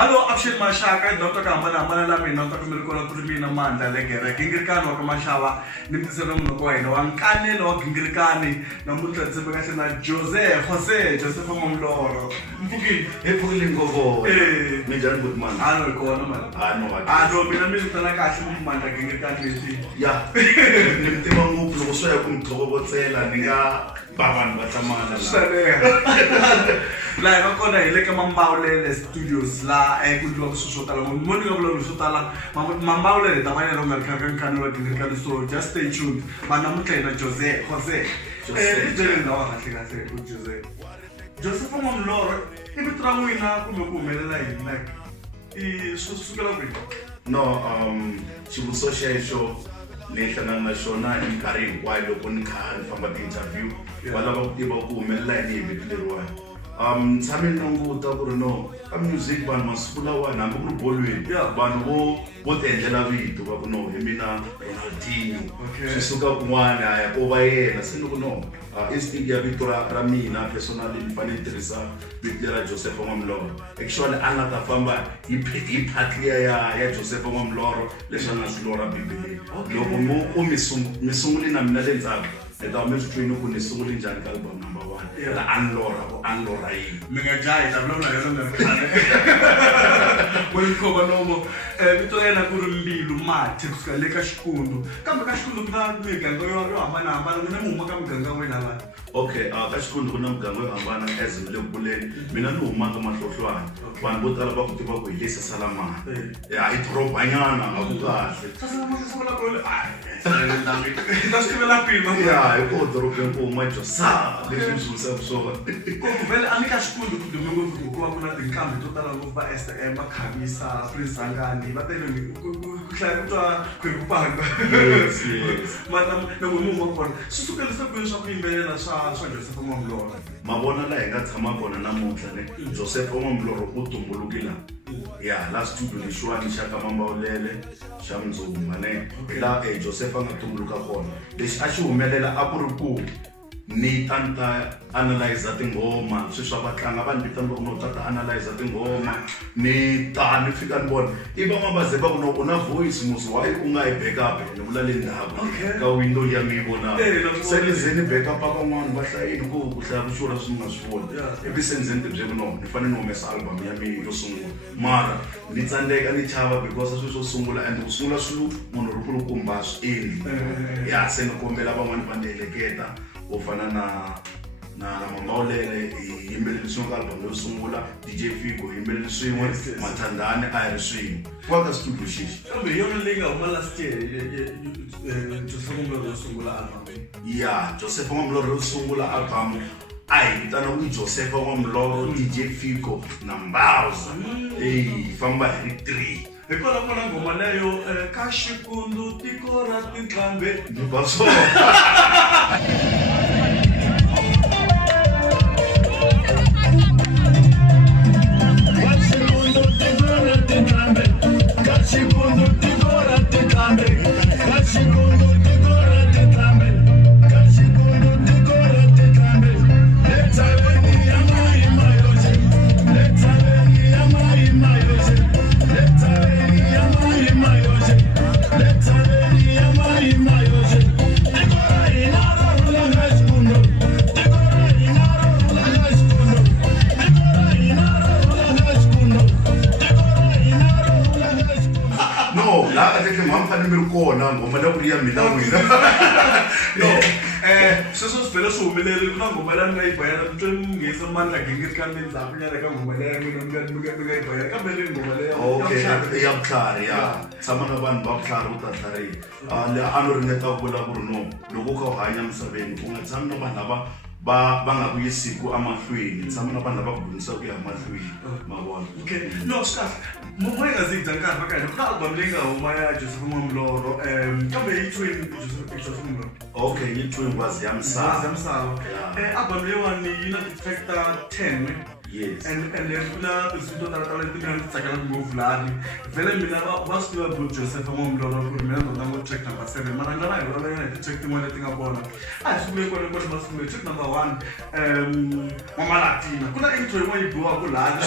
Hello, Akshay Mashaka, Dr. Kamana, Manalami, Dr. Mirko, Kurmina Manda, Legera, Kingirkan, or Kamashawa, Nimizanum Noguino, and Kane or Kingirkani, Namuta Zebasana, Jose, Joseph Momloro, Muki, Epulingo, Major Goodman. I don't know. I don't know. I can't Manda Kingirkan. Yeah, Nimtimon Pluso, Kuntobotela, Niga, Baban, Batamana. Like I'm gonna like Mambaule studios la good love sotala money of love sotala Mambaule the mine of American Canada so just stay tuned Manamuka Jose didn't know I think I said good Jose Joseph from Laura if you travel in a like No, she was social show Nathan Nashona and Karim while open can from the interview while about people who Samin Nongo Tabuno, a music band Masula one, and Bulu Bolwin, Banwo, what Angela V to Babuno, Emina, Ronaldinho, Susuka one, I over here, I said no. Instigia Victoria Ramina, personally, Fanny Teresa, Victoria Joseph Mamloro. Actually, Anna Famba, he Patria, Joseph Mamloro, Leshanas Lora Bibi. Lobo Missungulina Minadenzab. The government train up on the soul in Jan album number 1. The Anlora. Mingajai, I'm not going to cover no more. Victoria Kurumbi, Luma, Tipska, Lekashkundu. Come Kashkundu, not make and go around. Okay, Kashkundu Ganga Havana as a little bullet, Minanu Matomatoan. One boat about to go with Lisa Salama. Yeah, it broke Bayana, that's the I go to Roken much of Sa, the himself so. Well, I think I should go to the Mungo to go up and come to total of by Esther Emma Kamisa, Prince Sangani, but then yes. Madam, no move on. So, you can stop shopping there and saw Joseph Momloro. Mabona like that Hamako and Namontane, Joseph Momloro, Utumbulugila. Yeah, last two to the Shua Nishaka Mamba Lele, Shamzo Mane, La Joseph and Tumuluka. This actual Melela Apuruku. Ni tanta analyze that ngoma sishabatlanga abantu bitambo unotata analyze that ngoma ni tani fika ngibona iba mabaze ba una voice musu wayi ungayibackup nobulale indaba ka window yamibona selizeni backup abamani bahlayini kuhla kushura singasibona ebisenze into nje no nifanele no mess album yami yosungula mara nitsandeka nichava because asosungula and usungula sulu munhu rukulu kumbaso endli ya senikombela abamani bandeleketa ofana na Mambaulele yimbelele swin'we album yo sungula DJ Figo yimbelele swin'we Mathandane a ri swin'we kwaka studio shishi kambe yona leyi nga huma last year Joseph Mamloro yo sungula album yeah Joseph Mamloro yo sungula album ai vitana ku Joseph Mamloro DJ Figo na Mbauza famba hi 3 Hikola kona ngoma leyo kashikundu tikora tinklambe ndibaso Seso spela so melele kuna ngoma la ngai bayana ngeza manda ngingikani ndzaphunyana ka ngoma leyo mina ngai bayana ka bele ngoma leyo okay yabutlhari ya tshama na vanhu va vutlhari utatlhari le ano ringeta ku vula ku ri no loko u kha u hanya misaveni u nga tshami na vanhu lava va nga ku yisiku amahlweni tshama na vanhu lava ku dyondzisaka ku ya mahlweni mavona okay no scarf moya nga zidza nkarhi vakanye kuna album leyi nga huma ya Joseph Mamloro kambe yi twini Joseph Mamloro okay yi twini ngwazi ya misava album leyiwani yi na ti-factor 10 Yes. And then kuna izinto talent mina ngitsakela nguvulani. Vele mina basiwa Bro Joseph amomloro ku mina ndo ngo track number 7. Mara ngala yona yona track timwe leti ngabona. Sikume kona kona basume track number 1 Mama Latina. Kuna intro yimwe yibuwa ku lunch.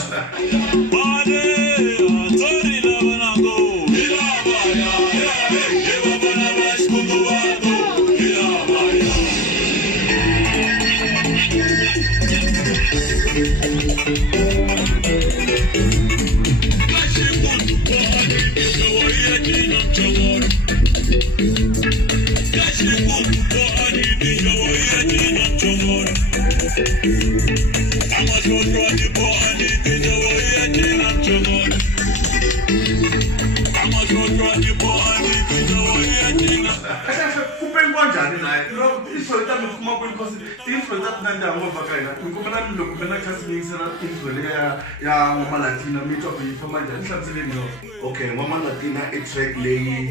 Okay, Mama Latina a track lay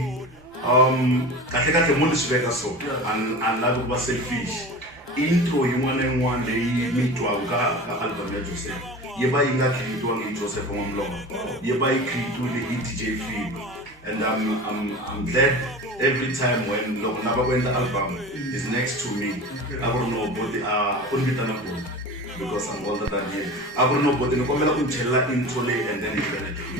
kahle kahle mo nisweka so and love ba selfish intro yin'wana leyi mitwa ka album ya Joseph yeba yinga creatwa ngi Joseph Ngomlomo yeba creatwe le DJ Fee. And I'm glad every time when the album is next to me. I don't know but because I'm older than him. I don't know but nikomela kunchela intro le and then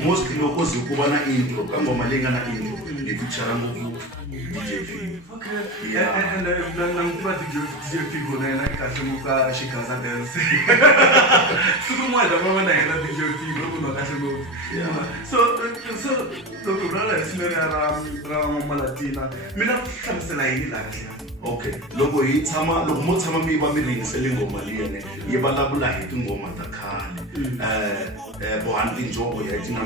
mostly because ukubana intro kangoma lenga na intro ngikuchara ngoku DJ Fee. Okay. Yeah. And ngikuba DJ Fee gona kahle muka shikaza dance. Sukumwada mama na ina DJ Fee ngoku kahle ngoku. Yeah. So look brother isinera Mama Latina. Mina hlamisela yini la kahle. Okay, loko hi tshama loko mo tshama mi va mi ringisele ngoma liyene yi vulavula hi tingoma ta khale bohani tinjhovo ya cina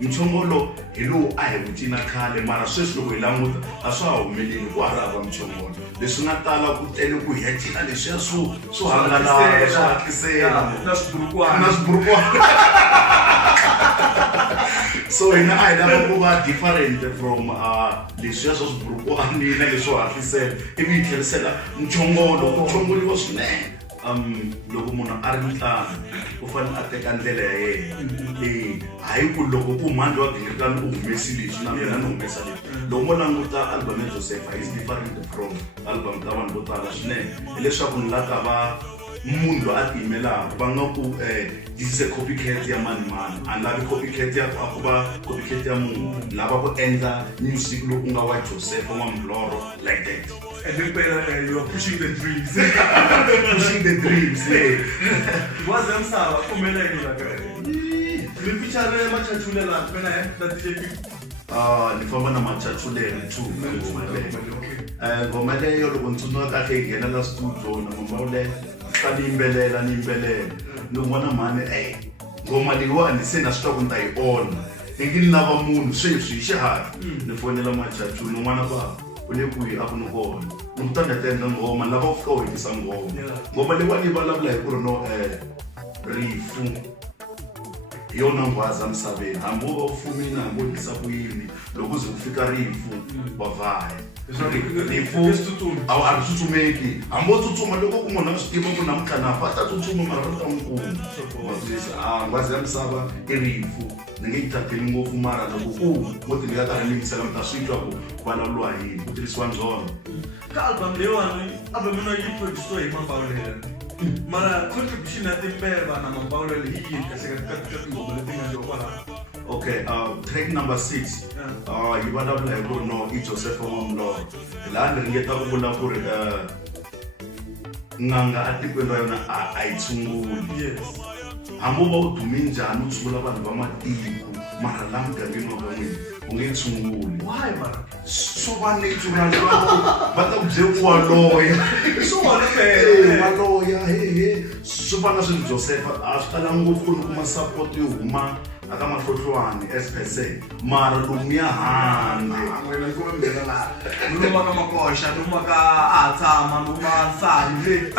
mchongolo hi lowu a hi wu cina khale mara sweswi loko hi languta a swa ha humeleli ku harava mchongolo leswi nga tala ku tele ku hi ya cina leswiya swo hangalala swo hatlisela na swiburukwana so hina a hi lava ku va different from leswiya swa swiburukwani na leswo hatlisela ivi hi tlherisela mchongoliwa swinene loko munhu a ri mutlangi u fanele a teka ndlela ya yena hayi ku loko ku mhandzi wa gingirikani u humesile leswi na mina ni humesa leswi loko mo languta album ya Joseph is different from album ta vanhu vo tala swinene hileswaku ni la ta va munhu loyi a tiyimelaka va nga ku this is a copycat ya mani and lavi copycat ya ku va copycat ya munhu lava ku endla music loku nga wa Joseph Ngomloro like that. And then you are pushing the dreams. Pushing the dreams, Was them sawa kumele ngilaka. Ni pichale machachulela mina na DJ Fee. Ni famba na machachulela too ngoma le. Ngoma le yo loko ntsuno kahle ngena la studio na Mambawulele kanimbelela ni vona mani ngoma leyiwani se na swi twa ku ni ta yi ona ngini lava munhu sweswi hi xihatla ni fonela machachu ni n'wana ba u le kwihi a ku ni kona ni ku ta ni ta endla ngoma lava u fika u hetisa ngoma leyiwani yi vulavula hi ku ri no rifu hi yona ngwaza misaveni hambi u va u fumile hambi u hetisa ku yini loko ze ku fika rifu wa vhaya rifu a ri tsutsumeki hambi u tsutsuma loko ku munhu a swi tiva ku namuntlha na fa a ta tsutsuma mara va ta n'wi kuma ngwazi ya misava i rifu ni nge yi tateli ngopfu mara loko mo ti nyika karhi ni yingisela mi ta swi twa ku vulavuriwa hi ku tirhisiwa ndzolo ka album leyiwani album yona yi produciwe hi Mambawulele mara contribution ya Timpeva na Mambawulele hi yini ka tingoma leti nga nyiwa kwalaho. Okay, track number 6 yi vulavula hi ku ri no i Joseph Ngomloro laha ni ringeta ku vula ku ri n'anga a tikweni ra yona a yi tshunguli hambi u va u dume njhani u tshungula vanhu va matiko mara laha mugangeni wa ka n'wina u nge tshunguli swo va natural va ta ku byela ku waloya swi fana swi ri Joseph a swi talanga ngopfu ku ni kuma support yo huma aka mahlohlwane as per se mara lomuya handle noma ka makosha noma ka a tshama noma nsanje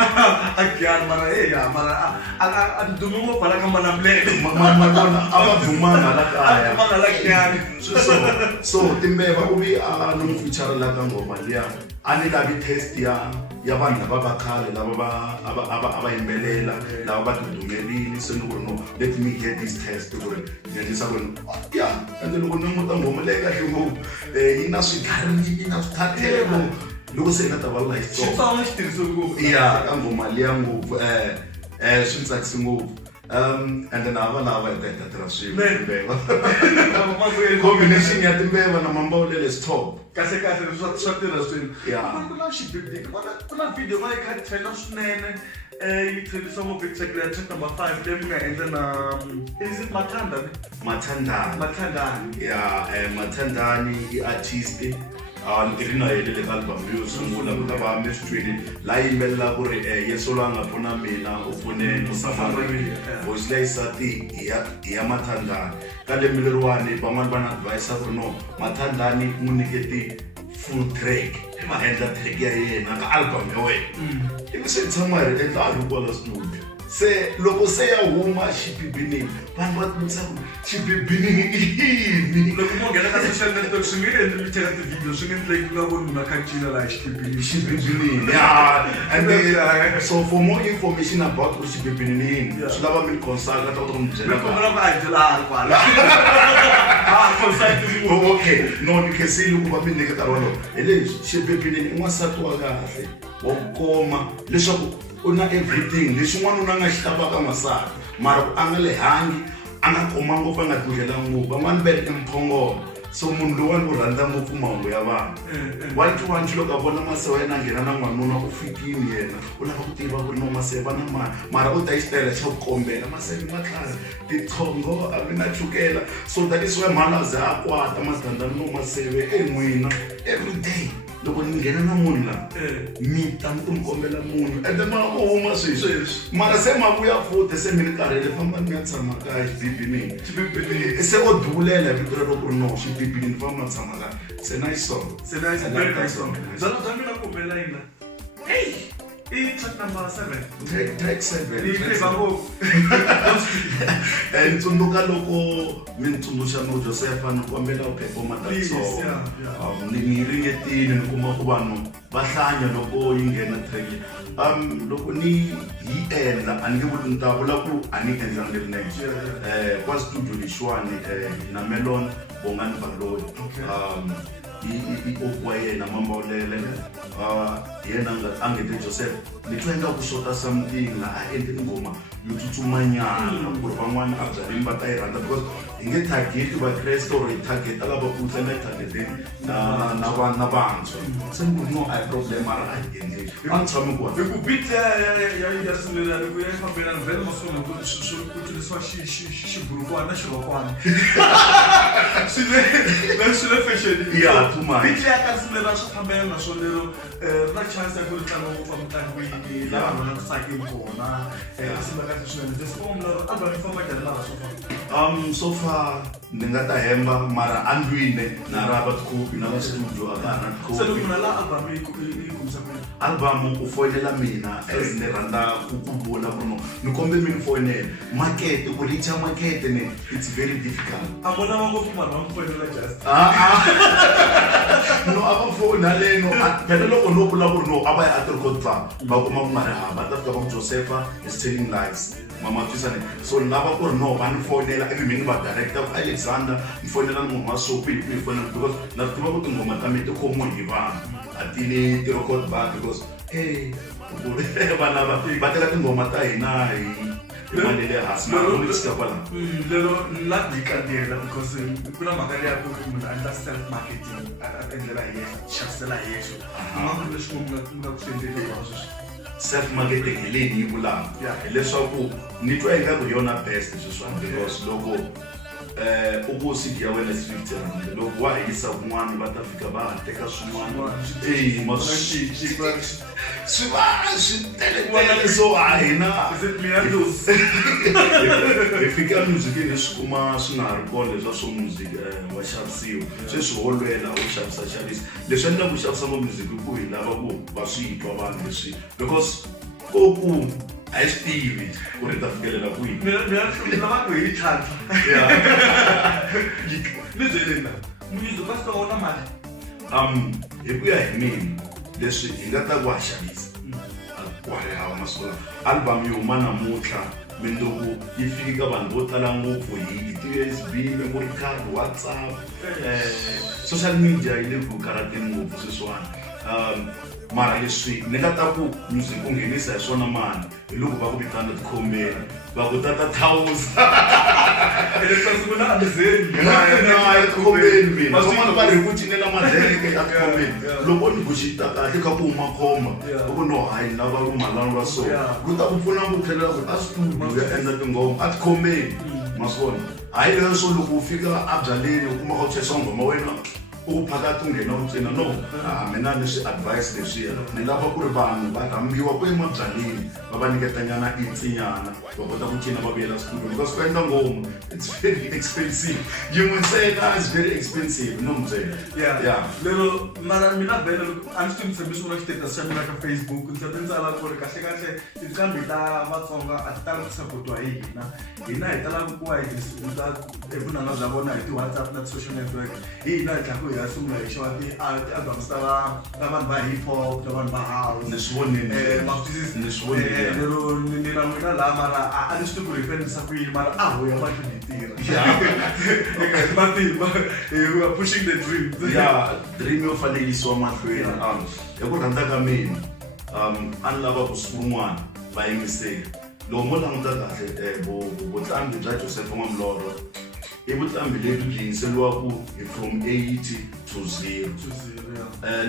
agiyani mara ya mara a dume ngo phala ka Manamulele mama aba dumanga la kaya mangala giyani so Timpeva u vi a no feature la ka ngoma liya a ni lavi test ya vanhu lava va khale lava ava yimbelela lava va tidumerile se ni ku ri no let me get this test ku ri ni endlisa ku ri ya ende loko ni muta ngoma leyi kahle ngopfu yi na swigarinyi yi na swithathelo loko se hi nga ta vulavula hi Xitsonga xi tirhisiwe ngopfu. ya ka ngoma liya ngopfu swi ni tsakisi ngopfu and then ava lava hi ta tirha swin'we timbeva combination ya timbeva na mambawulele stop Kahle swa tirha swin'we. Yeah. Ku na xibibiki ku na video va yi kha trend swinene yi tirhisa ngopfu track leya track number 5 leyi mi nga endla na is it Mathandani? Mathandani. ya Mathandani i artist ri na yele le ka album yo sungula ku ta va mestrini la yimbelela ku ri yeso la nga pfuna mina u pfune musamari voice leyi sati ya Mathandani ka lembe leriwani van'wani va na advice ku ri no Mathandani n'wi nyiketi full track ma endla track ya yena ka album ya wena ivi swi tshama hi ri endla kwala studio se loko se ya huma xibibinini vanhu va tisa ku xibibinini i yini Loko mo nghena ka social network swi nge endli mi cheka ti-video swi nge endleki ku nga voni munhu a kha cina laha xibibinini ya and then so for more information about ku xibibinini swi lava mi consult ka ta ku mi byela kombela ku ajela kwala okay no ni khesile ku va mi nyiketa rolo hi leswi xibibinini i n'wansati wa kahle wa ku koma leswaku u na everything leswi n'wanuna a nga xi lavaka n'wansati mara ku a nga le hangi a nga koma ngopfu a nga dlhela ngopfu van'wani va ri emphongolo so munhu lowani u rhandza ngopfu mahungu ya vanhu wanci loko a vona mase wa yena a nghena na n'wanuna u fikini yena u lava ku tiva ku ri no mase va na mali mara u ta yi xitayela xa ku kombela maseve matlhari titsongo a mi na chukela so that is why mhana a ze a kwata Mathandani no maseve en'wina everyday loko ni nghena na munhu la mi ta mi ti mi kombela munhu ende ma u huma sweswi mara se ma vuya futhi se mi ni karhele famba ni ya tshama kaya xibibinini se o duvulela hi vito lero ku ri no xibibinini famba tshama kaya se nice song very nice song zalo za mina kombela yina hey i track number 7 track 7 ni tiva ngopfu ni tsundzuka loko mi ni tsundzuxa no Josepha ni kombela u performa that song ni ringetile ni kuma ku vanhu va hlanya loko yi nghena track loko ni yi endla a ni nge vuli ni ta vula ku a ni endlangi rinene kwa studio lexiwani na Melon Bongani Baloyi i okuwa yena mambawulele yena a nge te Joseph ni twa nga ku shota something la a endle ngoma yo tsutsumanyana ku ri van'wana a byarini va ta yi rhandza because hi nge target va Kreste or hi target lava ku tsena targeteni na vantshwa se ni ku no a problem mara a hi endleli a ni tshami ku hi ku beat ya similar ku ya fambelana vele masona ku tirhisiwa xiburukwana na xirhokwana swi le fashion ya too much beat ya ka similar swi fambelana na swona lero na chance ya ku ri tlanga ngopfu emintlangwini laha vanhu va tsakeni kona simba kahle swinene this form lero album yi famba njhani laha swo famba so far ni nga ta hemba mara a ndlwini na rava tikhopi na va studio a ka ha na se loko tikhopi munhu la album yi kumisa ku album u foyinela mina as ni rhandza ku vula ku no ni kombe mi ni foyinela market ku reacha market ne it's very difficult a vona va ngopfu vanhu va mi fonela just no a va fona leno phela loko no vula ku ri no a va ya a tirikoti club va kuma ku nga ri hava ta fika va ku Josepha is telling lies mama twisane so ni lava ku ri no va ni fonela ivi mi ni va director ku Alexander ni fonela ni munhu wa sopi hi ku hi fonela because na tiva ku tinghoma ta mi ti khomiwe hi vanhu a ti ni ti-record bar because vana va teka tinghoma ta hina hi mali le hansi ni fika kwala lero la dikandela because ku na mhaka leya ku ri munhu a endla self marketing a endlela hi yena xavisela hi yexe mhaka leswi nga ku swi endleke kwala sweswi self marketing hi leyi ni yi vulaka hileswaku ni twa ingaku hi yona best sweswiwani because loko u ku CD ya wena is 50 rand loko wa yisa kun'wana va ta fika va teka swin'wana swi va swi teletele so a hina hi fika muzikini hi swi kuma swi nga ri kona leswa swo music wa xavisiwa sweswi wo lwela wo xavisa leswi endla ku xavisa ma music ku hi lava ku va swi twa vanhu leswi because koku a hi swi tivi ku ri ta fikelela kwihi ni lava ku hi tlhantlha ni byeleni music va swi ta wona mali hi ku ya hi mina leswi hi nga ta ku wa xavisa kwale hava masiku lawa album yo huma namuntlha mindzuku yi fika vanhu vo tala ngopfu hi ti-USB memory card WhatsApp social media yi le ku karateni ngopfu sweswiwani mara leswi ni nga ta ku music u nghenisa hi swona mani hi loko va ku vitana tikhombeni va ku tata thawuza tikhombeni mina van'wana va ri ku cinela madleke a tikhombeni loko ni ku xita kahle ka ku huma khoma loko no hayi lava rumalana ra so ku ta ku pfuna ku tlhelela ku a studio ya endla tinghoma a tikhombeni maswona hayi leswo loko u fika a byaleni u kuma ka ku chesa nghoma wena u phakathi unghena u cina no mina leswi advice leswiya ni lava ku ri vanhu va rhambiwa ku emabyaleni va va nyiketanyana intsinyana va kota ku cina va vuyela studio because ku endla ngoma it's very expensive yin'we ntsena is very expensive no ntsena lero mara mina vhele a ndzi titshembisi ku na status xa mina ka Facebook ndzi tsala ku ri kahle kahle tinqambi ta Vatsonga a ti tala ku supportiwa hi hina hi tala ku wa hi vunanga bya vona hi ti-WhatsApp na social network hina hi tlaku ya sungula hi xava ti-albums ta vanhu va hip hop ta vanhu va house ni swi vonile lero ni na n'wina laha mara a ni swi tivi ku ri hi fanelisa ku yini mara a ho ya mahlweni hi tirha eka matimba we are pushing the dream dream yo fanele yisiwa mahlweni hi ku rhandza ka mina a ni lava ku siku rin'wana va yingiseli loko mo languta kahle vutlambi bya Joseph Mamloro i vutlambi lebyi byi yingiseliwaku from 80 to 0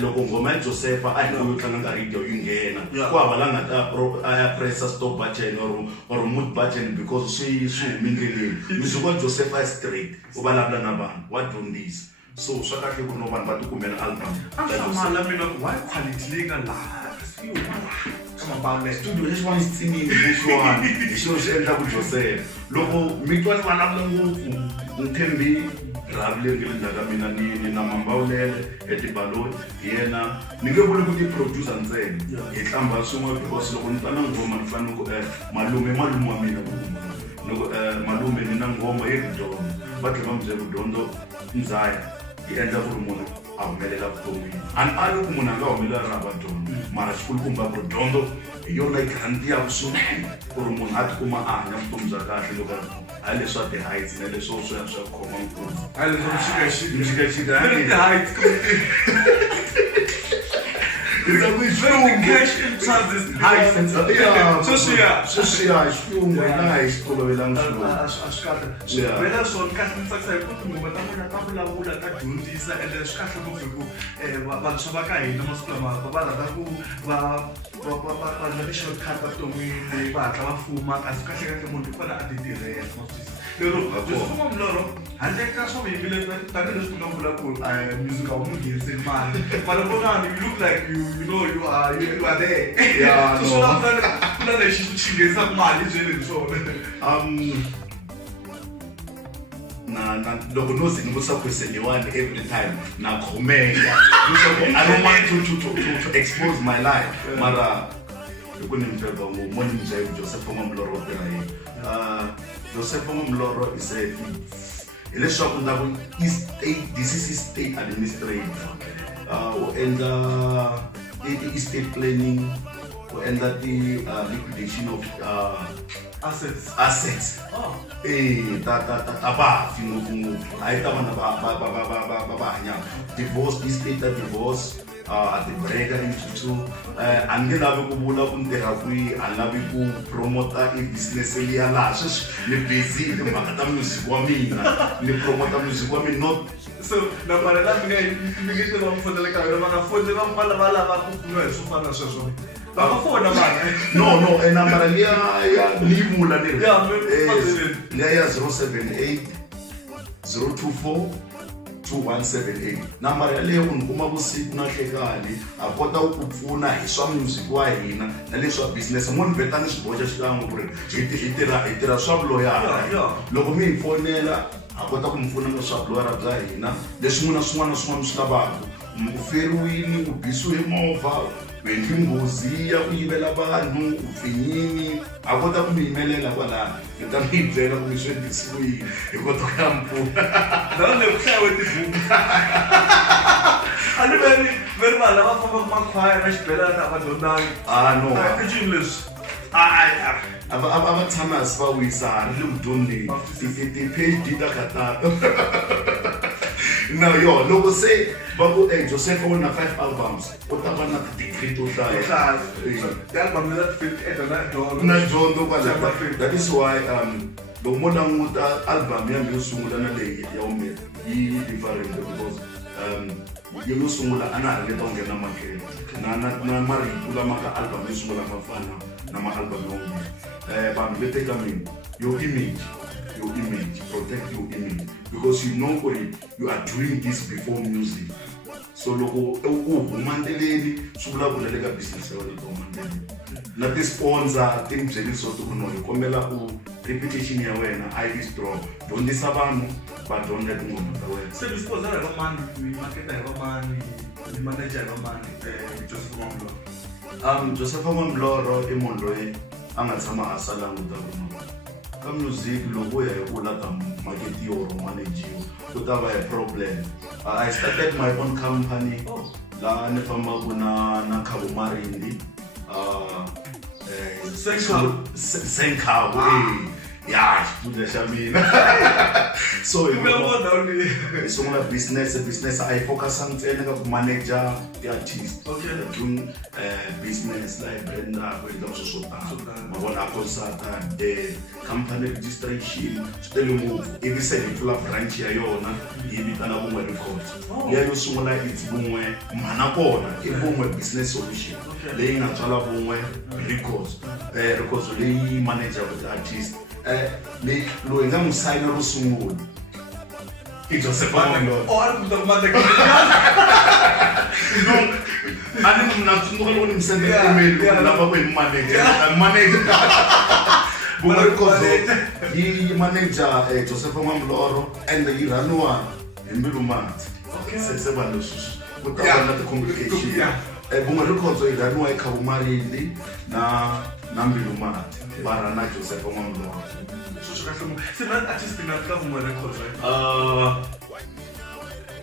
loko ngoma ya Joseph a hi ku tlanga nkarhi yo yi nghena ku hava la nga ta ya pressa stop button or mute button because swi humindleleni music wa Joseph is straight u vulavula na vanhu what doing this so swa kahle ku no vanhu va ti kumela album mala mina why quality leyi nga laha studio leswiwani xi tsinini leswiwani hi xilo xi endlaku Joseph loko mi twa ni vulavula ngopfu ni tshembi rhavi leyi nge le ndzhaku ka mina ni na Mambawulele etibaloni hi yena ni nge vuli ku ti-producer ntsena hi hlamba swin'we because loko ni ta na ngoma ni fanele ku malume wa mina loko malume ni na ngoma yi Ridondo va tlhela va mi byela Ridondo ndzaya yi endla ku ri munhu a humelela vuton'wini a ni ali ku munhu a nga humelela na vadyondzo mara xikulukumba ku Ridondo hi yona yi garantiyaku swinene ku ri munhu a tikuma a hanya vutomi bya kahle loko hayi leswi swa ti-heights na leswo swa khoma nkunzi hayi leswo mixikaxika ti-heights sweswiya hi xilungu laha hi xi tolovelanga xilungu vela swona kahle ni tsakisa hi ku tinghoma ta n'wina ta vulavula ta dyondzisa ende swi kahle ngopfu hi ku vantshwa va ka hina masiku lama va rhandza ku va na ti-shortcut va vuton'wini va hatla va fuma kasi kahle munhu i fane a ti tirhela lero Joseph Mamloro handle ka swo yimbelela tanihileswi ku nga vula ku music a wu n'wi ngheniseli mali mara vonani you look like you know you are there ku na lexi xi nghenisaka mali byele hi swona loko no ze ni vutisa question leyiwani every time na khomeka I don't want to expose my life mara hi ku ni mi byela mo ni mi byela Joseph Mamloro tirha yini Joseph Mamloro is hileswaku na ku this is state administrator u endla estate planning u endla liquidation of assets ta vafi ngopfungopfu hayi ta vana va hanyaka divorce estate ta divorce a ti-breaker into a ni nge lavi ku vula ku ni tirha kwihi a ni lavi ku promota business liya laha sweswi ni busy hi timhaka ta music wa mina ni promota music wa mina not so nambara la mi nge te va mi fonela ka yona va nga foneli va lava ku pfuniwa hi swo fana na sweswo va nga fona vana no nambara liya ya ni yi vula ni liya ya 078 024 2178 nambara yaleyo u ni kuma vusiku na nhlekani a kota ku pfuna hi swa music wa hina na leswi swa business mo ni vheta ni swi boxa xikan'we ku ri hi tirha swa vuloyara loko mi hi fonela a kota ku mi pfuna na swa vuloyara bya hina leswi n'wina swin'wana na swin'wana swi lavaka u feriwini u bisiwe hi movha u endli nghozi ya ku yivela vanhu u pfinyini a kota ku mi yimelela kwalaha hi ta mi hi byela ku mi swi endlisiwe yini hi kota ku ya mi pfuna ku hlayiwe tibuku ani very mal lava famba kumakhwaya na xibelana abadonanga no ticini leswi ava tshama si va wisa ha ri le ku dyondzeni ti-phd ta khatata na yo loko se va ku Joseph u na 5 albums u ta va na ti-degree to hlaya ti-album leta ti fit na dyondzo na dyondzo kwala that is why loko mo languta album ya yo sungula na leyi ya vumbirhi yi different because yo sungula a na ha ri leta ku nghena makete na marito lama ka album yo sungula ma fana na ma-album ya vumbirhi vanhu va teka mina your image protect your image because you know you are doing this before music so loko u huma ndleleni swi vulavula le ka business ya wena loko huma ndleleni na ti-sponsor ti mi byeli so tikuno hi kombela ku reputation ya wena a yi strong dyondzisa vanhu va dyondza tinghoma ta wena se mi sponsor hi vamani mi maketa hi vamani mi manager hi vamani Joseph Mamloro Joseph Mamloro i munhu loyi a nga tshama a sa languta kun'wana ka music loko ya hi ku lata marketiwa or managiwa ku ta va hi problem I started my own company laha ni fambaku na Khabo Marindi Senkhabo ya xifundza xa mina so hi sungula business a yi focus ntsena ka ku manager ti-artist doing business like brandako eka swilo swo tala ma vona a consulta the company registration swi tele ngopfu ivi se hi pfula branch ya yona yi vitana Vun'we Records ya yo sungula it's Vun'we mhana kona i Vun'we Business Solution leyi nga tswala Vun'we Records leyi manager with artist loyi nga n'wi sayina ro sungula i Joseph Mamloro ani mina tsundzuka loko ni mi sendela email lava ku hi manager Vun'we Records yi manager Joseph Mamloro and yi raniwa hi Mbilu Mati se vanhu ku ta va na ti-complication Vun'we Records yi raniwa hi Khabo Marindi na Mbilu Mati va rana Joseph Mamloro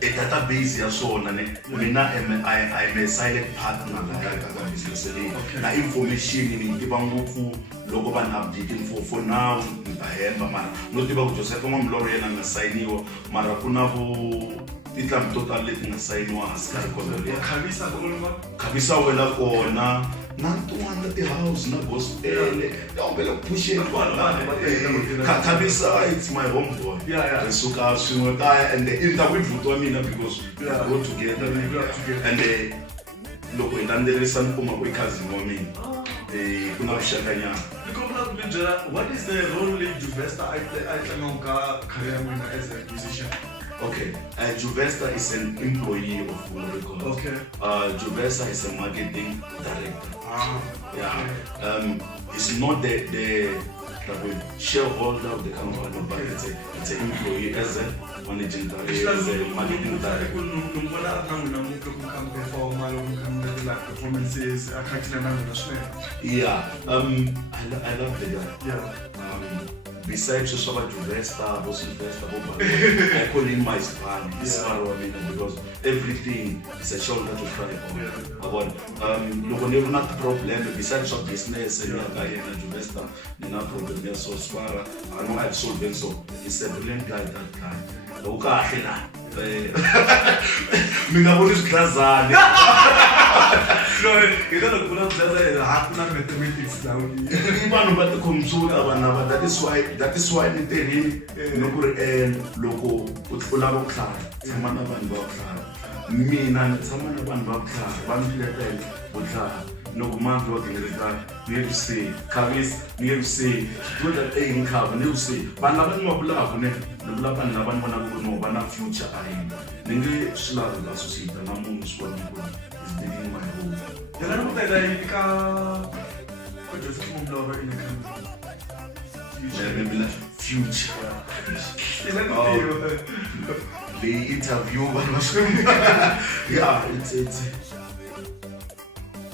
a database ya swona mina I'm a silent partner la business leyi na information ni tiva ngopfu loko vanhu updating for now ni ta hemba mara no tiva ku Joseph Mamloro yena nga sayiniwa mara ku na ti-club total leti nga sayiniwa hansi ka record leyi khavisa wela kona na tin'wana na ti-house na gospel taombela pusheni Khabisa it's my homeboy hi suka swin'we kaya and i ta ku vutwa mina because we go together and loko hi landzelerisa ni kuma ku i cousin wa mina ku na vuxakanyana what is the role leyi Juvesta a tlangaka ka career ya n'wina as a musician? Okay, Juvesta is an employee of Vun'we Records. Okay. Juvesta is a marketing director. Yeah. It's not the shareholder of the company, but it's an employee as a managing director, as a marketing director. Yeah. I love the guy. Yeah. Besides Juvesta, I call him my span, because everything is a shoulder to cry on. Look, never not problem. Besides your business, and Juvesta, no problem. So far, I know I've solved it. So it's a brilliant guy. That guy. Look at him. Mina vonis glazane. No, you don't put up the hakuna mathematics down. Vanhu va ti-computer vana that is why ni tirhini no ku ri loko u lava ku hlaya tshama na vanhu va ku hlaya mina ni tshama na vanhu va ku hlaya va ni letela ku hlaya loko manzi wa gingirikana ni nge ku sei Khavisa ni nge ku sei xitori ni Khabo ni nge ku sei vanhu lava ni va vulaka ni vula vanhu lava ni vonaka ku no va na future a hina ni nge swi lavi ku associate na munhu swi vona ku is digging my hole. Yena ni ku teka yini ka Joseph Mamloro in a company? Maybe like future. The interview, yeah,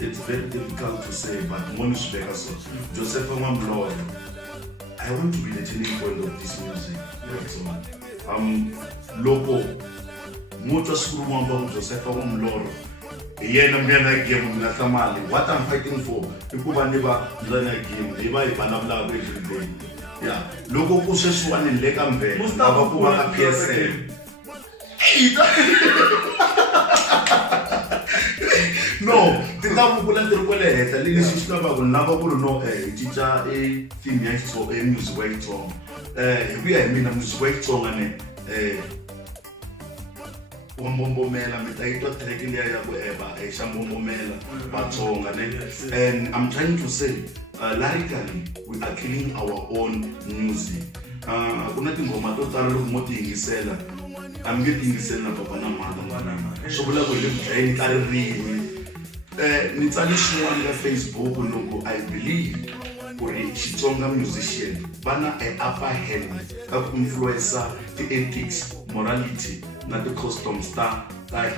it's very difficult to say, but one is better. So Joseph Mamloro, I want to be the turning point of this music. So, local, mutswa siku rin'wana va ku Joseph wa Mloro hi yena mina game mina hlamali what I'm fighting for i ku va ni va na game hi va hi vulavulaka everyday ya loko ku sweswiwani ni le ka Mvele lava ku va ka PSL no tindavuko leti ri kwele henhla leswi swi lavaka ni lava ku ri no hi cinca theme ya Xitsonga music wa Xitsonga hi ku ya hi mina music wa Xitsonga ne wa Mbombomela mi ta yitwa track liya ya ku eba xa Mbombomela Vatsonga ne and I'm trying to say lyrically we are killing our own music ku na tinghoma to tala loko mo ti yingisela a mi nge ti yingiseli na papa na mama swo vula ku hi le ku dlayeni ka ririmi ni tsale xin'wana ka Facebook loko I believe ku ri Xitsonga musician va na a upper hand ka ku influencer ti-ethics morality na ti-customs ta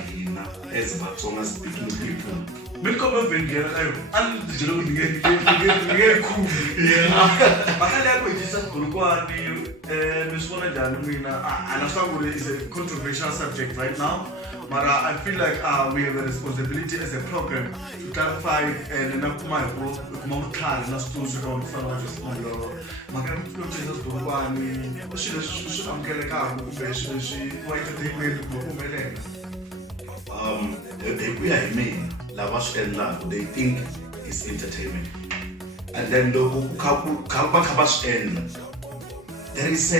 hina as Vatsonga speaking people. Milkommen vingera kayo. Ano dijelo ko nige cool. Makali yako ijisa kurukwani niswona jani mina understand what is a controversial subject right now. Mara I feel like we have a responsibility as a program to clarify and nakuma yako kuma mukhala na studio ka mfana wa Mloro. Makali kucheza kurukwani shilo amkeleka kumbe shilo wa entertainment kumelela. Hi mina lava swi endlaka they think it's entertainment and then loko va kha va swi endla there is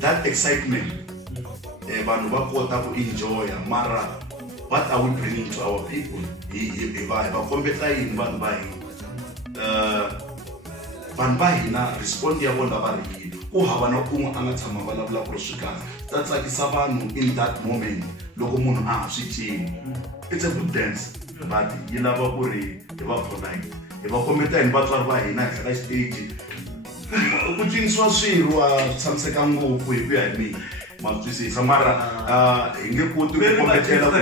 that excitement vanhu va kota ku enjoy mara what are we bringing to our people hi va kombeta yini vanhu va hina respond ya vona va ri yini ku hava na kun'we a nga tshama vulavula ku ri swi kahle ta tsakisa vanhu in that moment loko munhu a ha swi cini it's a good dance but yi lava ku ri hi va polite hi va kombeta hi vatswari va hina hi tlhela stage ku cinisiwa swirho a tshamiseka ngopfu hi ku ya hi mina ma twisisa mara hi nge koti ku kombetela ku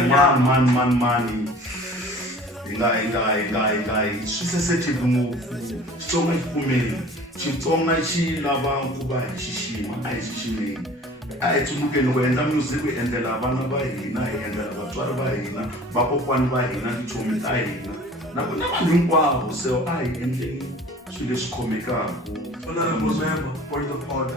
mani hi swi sensitive ngopfu Xitsonga xi kumeni Xitsonga xi lava ku va hi xixima a hi xiximeni a hi tsundukeni ku endla music hi endlela vana va hina hi endlela vatswari va hina vakokwani va hina tichomi ta hina na ku na vanhu hinkwavo so a hi endleni swilo leswi khomekaku. Honorable member, point of order.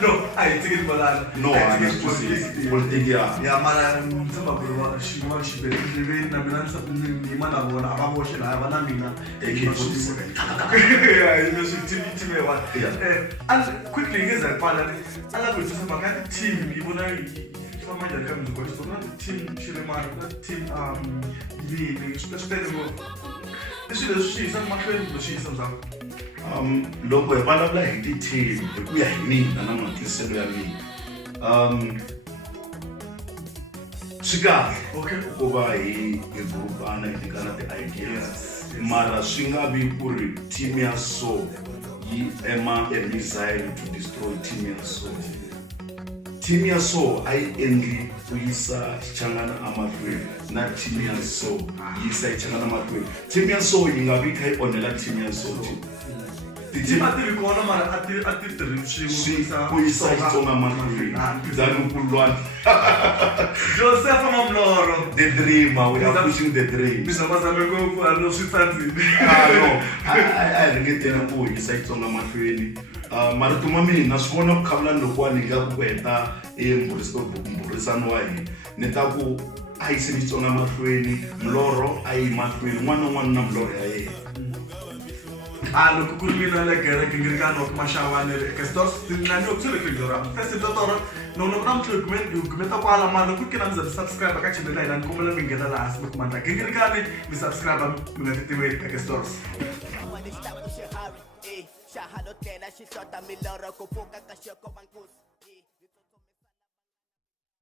No, I take it balance. No, I take it politics. Yeah, man, some of the she wants to be living. I mean, something the man I want. I'm watching. I want to mean. Yeah, you know, she me what. And quickly, here's a panel. I love it. Some kind of team. You know, from my dad comes to go. So not the team. She remarked that team. Me, especially. This is she. Some my friend, but she's some. Loko hi vulavula hi ti-team hi ku ya hi mina na matwiselo ya mina swi kahle ku va hi grupana hi nyikana ti-ideas mara swi nga vi ku ri team ya so yi ema a missile to destroy team ya so. Team ya so a yi endli ku yisa Xichangani amahlweni na team ya so yi yisa Xichangani amahlweni. Team ya so yi nga vi kha yi onhela team ya so Team ati kona mara ati tirhisi ku yisa Xitsonga mahlweni zanu kulwana Joseph wa Mloro the dreamer we are pushing the dream bizamazame ngopfu alo switsandzini no I ringetela ku yisa Xitsonga mahlweni mara tuma mina swi vona ku khavulani loko ni nga ku heta mburisano wa hina ni ta ku a yise Xitsonga mahlweni Mloro a yi mahlweni n'wana na Mloro ya yena. Loko ku ri mina le kereke ni ri ka no mashavane ke stores tinani okusele ke ndora fese totoro no na document kwala mali ku kina mza subscribe ka channel ina ni kombela mi nghena laha si ku manda ngirikani mi subscribe mi nga titimeli ka stores Shahalo tena xisota milorho ku pfuka ka xoko vankusi